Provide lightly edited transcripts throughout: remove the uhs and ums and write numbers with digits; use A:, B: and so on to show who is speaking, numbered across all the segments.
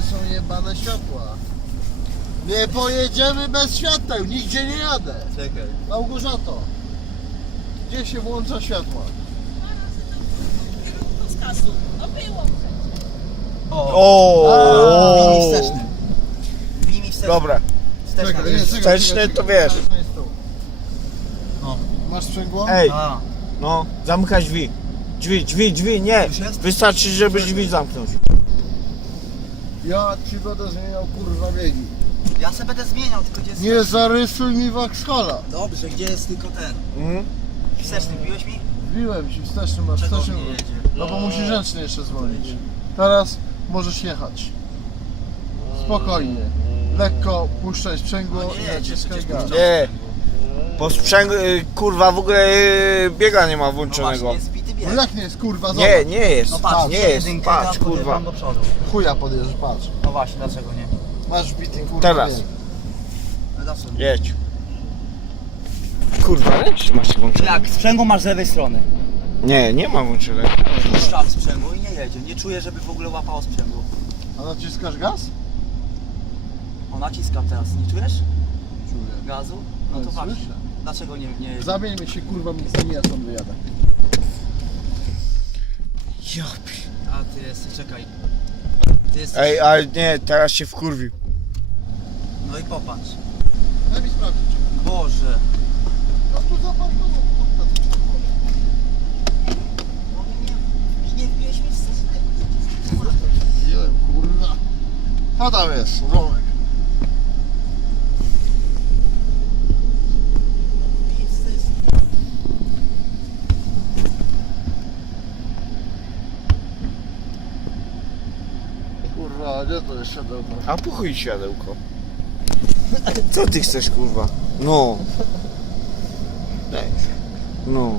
A: są jebane światła. Nie pojedziemy bez świateł, nigdzie nie jadę.
B: Czekaj.
A: Małgorzato, gdzie się włącza światła?
C: Z kasu. No było.
B: Bij mi wsteczny. Bij mi wsteczny.
D: Dobra.
B: Wsteczna.
D: Wsteczny to wiesz.
B: No.
A: Masz sprzęgło?
D: Ej,
B: A,
D: no, zamykaj drzwi. Drzwi, nie.
B: Już jest?
D: Wystarczy, żeby drzwi zamknąć.
A: Ja ci będę zmieniał kurwa biegi.
B: ja se będę zmieniał, tylko gdzie jest...
A: Nie zarysuj mi Waxhala.
B: Dobrze, gdzie jest tylko ten?
D: Mhm.
B: Wsteczny, biłeś mi?
A: Wbiłem ci wsteczny, masz
B: Czego
A: wsteczny.
B: nie jedzie?
A: No bo musisz ręcznie jeszcze zwolnić. Teraz możesz jechać. Spokojnie. Lekko puszczaj sprzęgło
B: No nie
A: i
B: jedzie,
A: naciskaj
B: przecież
A: gaz.
B: puszczam.
D: Nie. Bo sprzęg... kurwa, w ogóle biega nie ma
B: No
D: włączonego.
B: właśnie, jest zbity bieg.
A: No jak nie jest kurwa, zobacz.
D: Nie, nie jest.
B: No patrz,
D: nie jest.
B: jedynkę,
D: Patrz,
B: tam
D: kurwa.
B: podjeżdżam do przodu.
A: Chuja podjeżdżasz, patrz.
B: No właśnie, dlaczego nie?
A: Masz wbity kurwa
D: Teraz.
A: bieg.
B: No dlaczego?
D: Jedź. Kurwa, ręcznie masz włączone.
B: Jak? Sprzęgło masz z lewej strony.
D: Nie, nie ma włączonego.
B: Puszczam sprzęgło i nie jedzie. Nie czuję, żeby w ogóle łapało sprzęgło.
A: A naciskasz gaz?
B: O, naciskam teraz, nie czujesz?
A: Czuję.
B: Gazu? No to
A: Ale
B: właśnie.
A: słyszę.
B: Dlaczego nie jedzie?
A: Zamieńmy się kurwa miejscami, ja stąd wyjadę.
B: A ty jesteś, czekaj. Ty jesteś...
D: Ej, ale nie, teraz się wkurwił.
B: No i popatrz.
A: Daj mi sprawdzić.
B: Boże.
A: No tu zobacz, no kurwa, co się dzieje.
B: No nie wbiłeś mi wstecznego.
A: Wziąłem, kurwa. Co tam jest, Romek? Kurwa, gdzie to jest siodełko?
D: A po chuj światełko. Co ty chcesz, kurwa? No. Daj. No.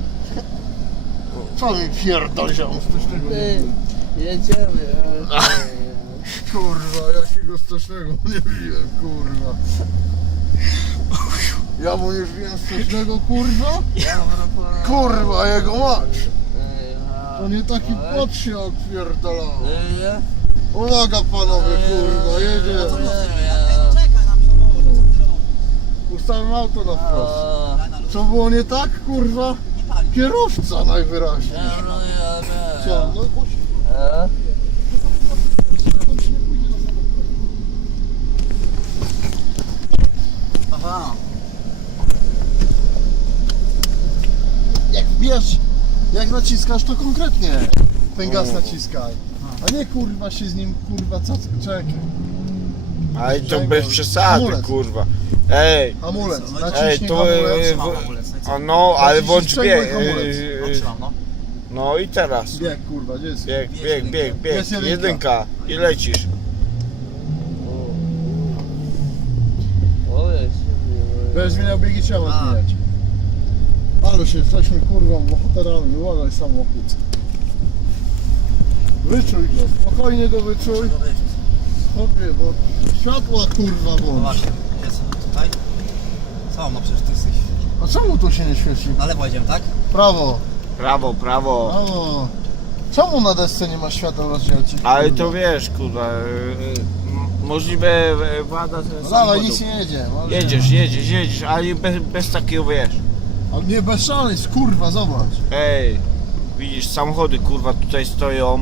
A: Co mi pierdol się, on stocznego nie pił.
C: Jedziemy.
A: Kurwa, jakiego stocznego nie piłem, kurwa. Ja mu nie wbiłem stocznego, kurwa? Kurwa, jego mać. To nie taki pot się odpierdalał. Uwaga panowie, kurwa, jedzie.
B: Czekaj na mnie,
A: Ustawiam auto na wprost. Co było nie tak, kurwa? Kierowca najwyraźniej. Co? No puść.
B: Aha.
A: Jak wbierz, jak naciskasz, to konkretnie ten gaz naciskaj. A nie kurwa się z nim, kurwa, czekaj.
D: Ale to bez przesady,
A: Hamulec.
D: kurwa. Ej,
A: Hamulec,
B: No i co?
D: ej,
A: naciśnij
D: to...
A: hamulec.
B: Trzymam hamulec, no i co?
D: A no, ale
A: Naciśnij
D: włącz
A: sprzęgło i
D: bieg.
A: hamulec.
B: No trzymam, no.
D: No i teraz.
A: Bieg, kurwa, gdzie jest?
D: Bieg.
A: Jest jedynka.
D: Jedynka. I lecisz.
A: Będziesz zmieniał biegi, trzeba
B: A.
A: zmieniać. Ale się jesteśmy kurwa bohaterami, uważaj samochód. Wyczuj go, spokojnie go wyczuj. Chłopie, bo światła kurwa
B: No
A: włącz.
B: właśnie, jest tutaj. Co? No przecież ty jesteś...
A: A czemu tu się nie świeci?
B: Na lewo jedziemy, tak?
A: Prawo,
D: Prawo.
A: prawo. Czemu na desce nie ma świateł rozdzielczych?
D: Ale to wiesz, kurwa. Możliwe wada
A: No dawaj,
D: samochodu.
A: nic nie jedzie. może
D: Jedziesz, ale bez takiego wiesz.
A: Ale nie bez szaleństw, kurwa, zobacz.
D: Ej, widzisz, samochody kurwa tutaj stoją.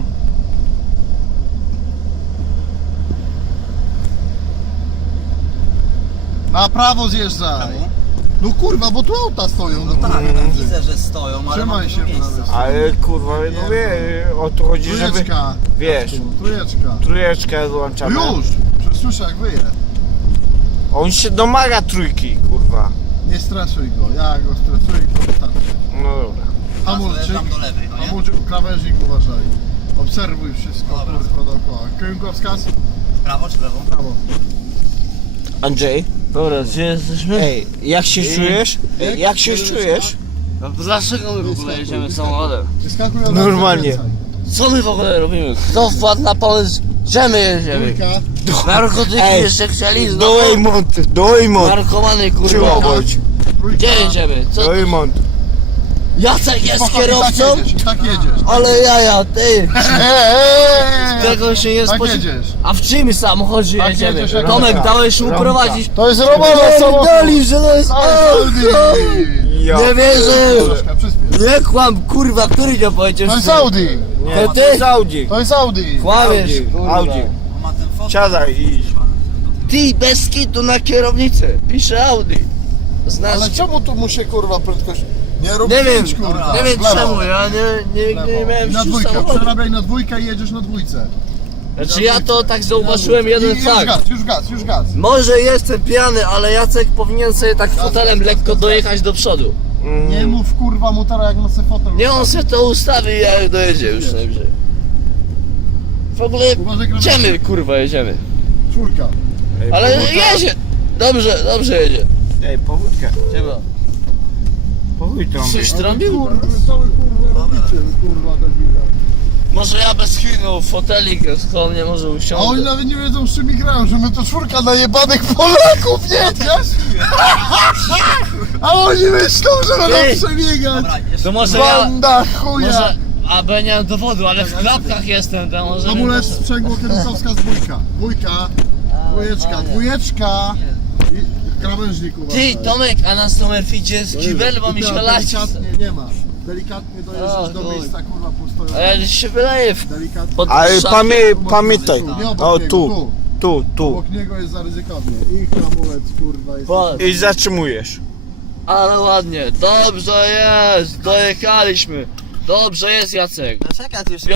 A: Na prawo zjeżdżaj.
B: Czemu?
A: No kurwa, bo tu auta stoją. No
B: Tak,
A: kurwa.
B: no widzę, że stoją, ale
A: Trzymaj
B: mam
A: się,
B: dużo miejsca.
A: brother.
D: Ale kurwa, no wie, o to chodzi, żeby...
A: Trójeczka.
D: Wiesz.
A: Trójeczka.
D: Trójeczkę włączamy.
A: Już! Słyszę jak wyje.
D: On się domaga trójki, kurwa.
A: Nie stresuj go, ja go stresuję i to wystarczy.
D: No dobra.
A: Hamulczyk,
B: Tam do lewej, no nie?
A: hamulczyk, krawężnik uważaj. Obserwuj wszystko,
B: Dobra.
A: kurwa, dookoła. Kierunkowskaz?
B: W prawo czy w lewo?
A: Prawo.
D: Andrzej?
C: Dobra, gdzie jesteśmy?
D: Ej, jak się czujesz? Ej, jak się czujesz?
C: No, dlaczego my w ogóle jedziemy samochodem?
A: Wyskakuj od
D: Normalnie.
A: razu,
C: Co my w ogóle robimy? Kto wpadł na pomysł, że my jedziemy?
A: Trójka.
C: Narkotyki
D: Ej,
C: jeszcze chcieli
D: Do
C: znowu?
D: Ejmont, do Ejmont.
C: Narkomany
D: Trzymał
C: kurwa.
D: bądź.
A: Trójka.
C: Gdzie jedziemy? Co?
D: Do Ejmont.
C: Jacek jest
A: Spokojnie,
C: kierowcą?
A: tak jedziesz, tak jedziesz.
C: Ale jaja, ty!
A: Eee,
C: Tego się nie
A: tak
C: spodziewa.
A: jedziesz.
C: A w czym samochodzie
A: Tak
C: jedziemy?
A: jedziesz jak
C: Tomek,
A: Romka.
C: dałeś mu prowadzić.
A: To jest Romana samochód.
C: Dali, że to jest
A: Audi.
D: Ja.
C: Nie wierzę!
A: Troszkę, przyspiesz.
C: Nie kłam, kurwa, który nie powiedział?
A: To jest Audi.
D: Nie,
C: To
D: to jest
C: ty?
D: Audi.
A: To jest Audi.
C: Kłamiesz, kurwa.
D: Audi.
B: On ma ten fotel.
D: Siadaj i idź.
C: Ty, bez kitu na kierownicę. Pisze Audi.
A: Ale
C: Znasz.
A: czemu tu muszę kurwa prędkość? Nie rób
C: Nie wiem,
A: pięć, kurwa.
C: nie wiem
A: W lewo.
C: czemu, ja nie miałem
A: Na
C: wsiu
A: dwójkę,
C: samochodu.
A: przerabiaj na dwójkę i jedziesz na dwójce.
C: Znaczy ja to tak zauważyłem
A: I
C: jeden
A: już
C: fakt.
A: gaz, już gaz, już gaz.
C: Może jestem pijany, ale Jacek powinien sobie tak fotelem lekko dojechać do przodu.
A: Nie mów kurwa mutara jak na se fotel.
C: Nie, on sobie to ustawi i jak dojedzie już najwyżej. W ogóle
A: Uważaj, krawędzi.
C: jedziemy, kurwa, jedziemy.
A: Czwórka.
D: Ej,
C: Ale
D: powódka.
C: jedzie. Dobrze jedzie.
D: Ej, powódkę.
C: Chyba.
D: Powódź trąbie.
C: Coś trąbił?
A: Kurwa, cały kurwa robicie, kurwa debila.
C: Może ja bez chwilą fotelik koło mnie może
A: A oni
C: usiądę.
A: nawet nie wiedzą z czym mi grają, że my to czwórka najebanych Polaków, jedziesz? A oni myślą, że będą
C: Ej.
A: przebiegać.
B: Dobra, jeszcze
C: To może ja...
A: Banda chuja.
C: Może... A bo ja nie mam dowodu, ale w klapkach jestem, to może...
A: Hamulec, sprzęgło kierowcowska z dwójka. Dwójeczka. I krawężnik
C: Ty,
A: uważaj.
C: Tomek, a na Stomerfidzie jest kibel, bo mi się laci.
A: Delikatnie, nie ma. Delikatnie dojeżdżasz do
C: chuj.
A: miejsca kurwa pustojącego.
C: A ja się wyleję w...
A: Delikatnie.
C: pod
D: Ale
C: szafkę.
D: pamiętaj.
A: Nie obok
D: O,
A: niego,
D: tu.
A: Obok niego jest zaryzykownie. I hamulec kurwa jest.
C: Bo-
D: I zatrzymujesz.
C: Ale ładnie, dobrze jest, dojechaliśmy. Dobrze jest, Jacek.
B: Czekaj, ty już